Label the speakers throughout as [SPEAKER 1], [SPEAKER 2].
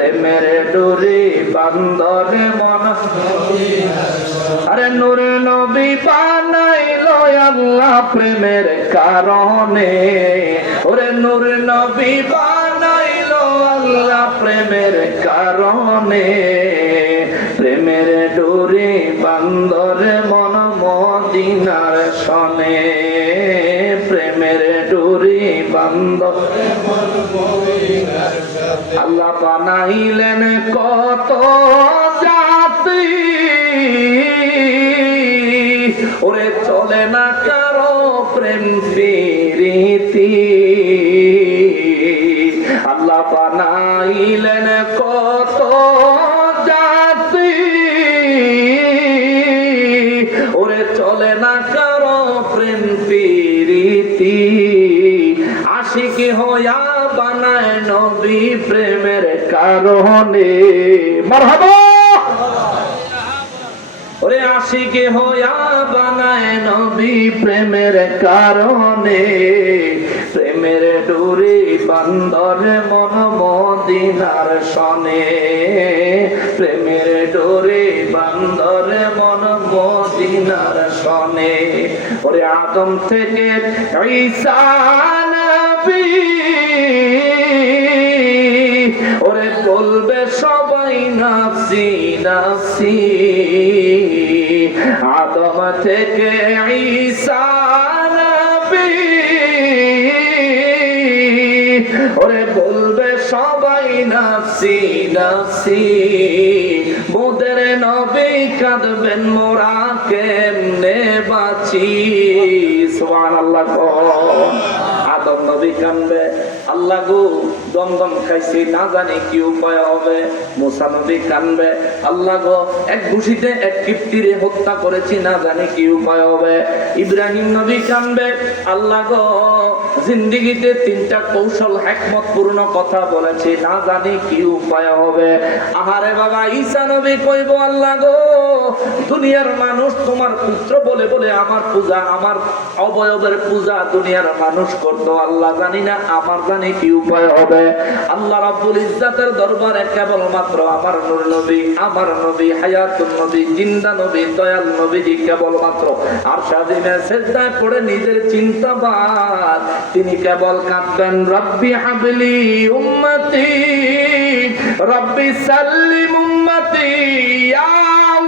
[SPEAKER 1] প্রেমের ডোরে বান্দরে মন। আরে নূর নবী বানাইল আল্লাহ প্রেমের কারণে। ওরে নূর নবী বানাইল আল্লাহ প্রেমের কারণে। প্রেমের ডোরে বান্দরে মন মদিনার সনে। প্রেমের ডোরে বান্দর আল্লাহ বানাইলেন কত জাতি। ওরে চলে না কারও প্রেম প্রীতি। আল্লাহ বানাইলেন কত জাতি। ওরে চলে না কারও প্রেম প্রীতি। আশিকি হইয়া কারণে মারহাবা। ওরে আশিকে হইয়া বানায় নবী প্রেমের কারণে। প্রেমের ডোরে বান্দর মন মদিনার সনে। প্রেমের ডোরে বান্দর মন মদিনার সনে। ওরে আদম থেকে ঈসা নবী ওরে বলবে সবাই নাফসি নাফসি। আদম থেকে ঈসা ওরে বলবে সবাই নাফসি নাফসি। মোদের নবী কাঁদবেন, মোরা কেমনে বাঁচি? সুবহানাল্লাহ কন। আদম নবী কানবে আল্লাহ গো দমদম খাইছি, না জানি কি উপায় হবে, মুসা নবী কানবে, আল্লাহ গো, এক ঘুষিতে, এক কিপ্তিরে হত্যা করেছি, না জানি কি উপায় হবে। ইব্রাহিম নবী কানবে, আল্লাহ গো, জিন্দিগিতে তিনটা কৌশল হ্যাকমত পূর্ণ কথা বলেছি, না জানি কি উপায় হবে। আহারে বাবা, ঈসা নবী কইব, আল্লাহ গো দুনিয়ার মানুষ তোমার পুত্র বলে বলে আমার পূজা, আমার অবয়বের পূজা দুনিয়ার মানুষ করতো। আল্লাহ জানি না, আমার জানি কি উপায় হবে। আল্লাহ রাব্বুল ইজ্জাতের দরবারে কেবলমাত্র আমার নূর নবী, আমার নবী, হায়াতুন নবী, জিন্দা নবী, দয়াল নবীজি কেবলমাত্র। আর স্বাধীনে সেজদা করে নিজের চিন্তাবাদ, তিনি কেবল কাঁদবেন, রব্বি হাবলি উম্মতি, রব্বি সাল্লিম উম্মতি, ইয়া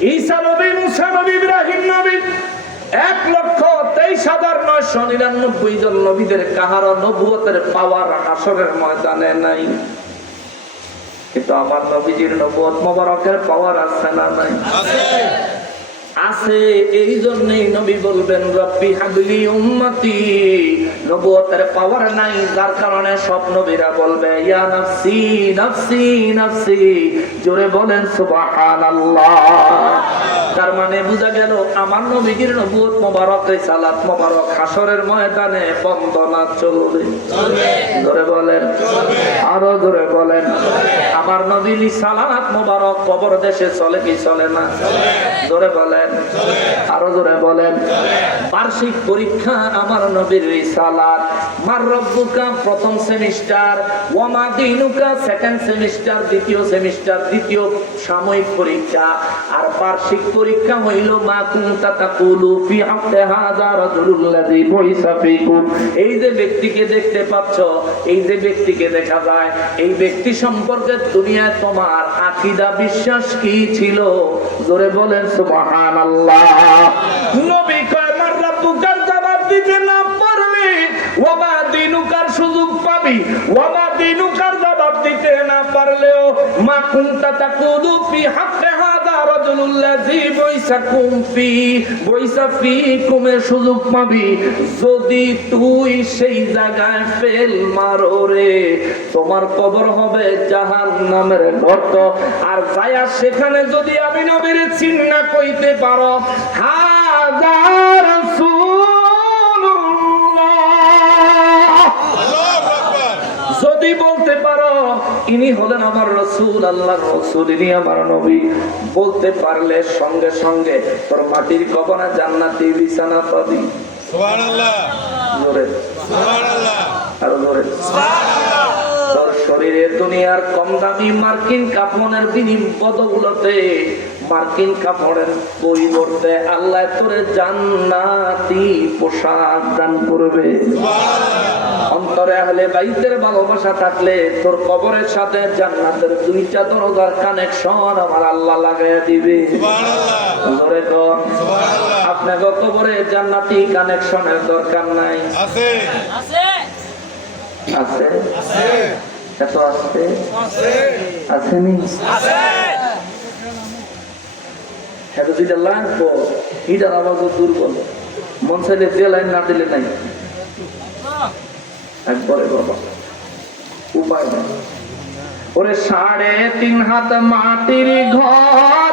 [SPEAKER 1] ঈসা নবী, মুসা নবী, ইব্রাহিম নবী, এক লক্ষ তেইশ হাজার নয়শো নিরানব্বই জন নবীদের কাহার নবুয়তের পাওয়ার আসরের ময়দানে নাই। কিন্তু আমার নবীজির নবুয়ত মোবারকের পাওয়ার আছে না নাই? আছে এই জন্যই নবী বলবেন রব্বি হাবলি উম্মতি। নবুয়তের পাওয়ার নাই যার কারণে সব নবীরা বলবে ইয়া নাফসি নাফসি নাফসি। জোরে বলেন সুবহানাল্লাহ। তার মানে বোঝা গেল আমার নবীর নবুয়ত মোবারক সালাত মোবারক হাসরের ময়দানে বন্দনা চলবে। ধরে বলেন। আরও ধরে বলেন। আমার নবীর সালাত মোবারক কবর দেশে চলে কি চলে না? ধরে বলেন। আরও ধরে বলেন। বার্ষিক পরীক্ষা আমার নবীর সালাত। মার রব্বুকা প্রথম সেমিস্টার, ওয়ামা দিনুকা সেকেন্ড সেমিস্টার, দ্বিতীয় সেমিস্টার, দ্বিতীয় সাময়িক পরীক্ষা। আর বার্ষিক পরীক্ষা হইল, মা কুনতা তাকুলু ফি হাক্কি হাযা রাজুলুল্লাযী বুইসা ফীকুম। এই যে ব্যক্তিকে দেখতে পাচ্ছ, এই যে ব্যক্তিকে দেখা যায়, এই ব্যক্তি সম্পর্কে দুনিয়ায় তোমার আকিদা বিশ্বাস কি ছিল? জোরে বলেন সুবহান আল্লাহ নবী কয়, মার রাব্বুকার জবাব দিতে না পারলে ওয়াবা দিনুকার সুযোগ পাবি? ওয়াবা দিনুকার জবাব দিতে না পারলেও মা কুনতা তাকুলু ফি হাক্কি সুযোগ পাবি। যদি তুই সেই জায়গায় ফেল মারো রে, তোমার কবর হবে জাহান নামের গর্ত। আর যায়া সেখানে যদি আমি নবীর না কইতে পারো হাজার ইনি হলেন আমার রসুল আল্লাহ রসুল। ইনি আমার নবী। বলতে পারলে সঙ্গে সঙ্গে তোর মাটির কবনা জান্নাতি বিছানা পাবি।
[SPEAKER 2] সুবহানাল্লাহ।
[SPEAKER 1] জোরে
[SPEAKER 2] সুবহানাল্লাহ।
[SPEAKER 1] আরও জোরে তোর শরীরে দুনিয়ার কম দামি মার্কিন কাপড়ের বিনিময় বদৌলতে মার্কিন কাপড়ের পরিবর্তে আল্লাহ তোরে জান্নাতি পোশাক দান করবে। অন্তরে আহলে বাইতের ভালোবাসা থাকলে তোর কবরের সাথে জান্নাতের দুইটা দরজার কানেকশন আমার আল্লাহ লাগাইয়া দিবে।
[SPEAKER 2] সুবহানাল্লাহ
[SPEAKER 1] ধরে কর
[SPEAKER 2] সুবহানাল্লাহ
[SPEAKER 1] আপনাকে কবরে জান্নাতি কানেকশনের দরকার নাই।
[SPEAKER 2] আছে।
[SPEAKER 1] আছে।
[SPEAKER 2] আছে?
[SPEAKER 1] এত আসতে
[SPEAKER 2] আছে।
[SPEAKER 1] আসেনি দুইটা যেটা লাগবো এটার আওয়াজও দুর্বল মন চাইলে যে লাইন না দিলে নাই। একবারে বাবা। উপায় নাই। ওরে সাড়ে তিন হাত মাটির ঘর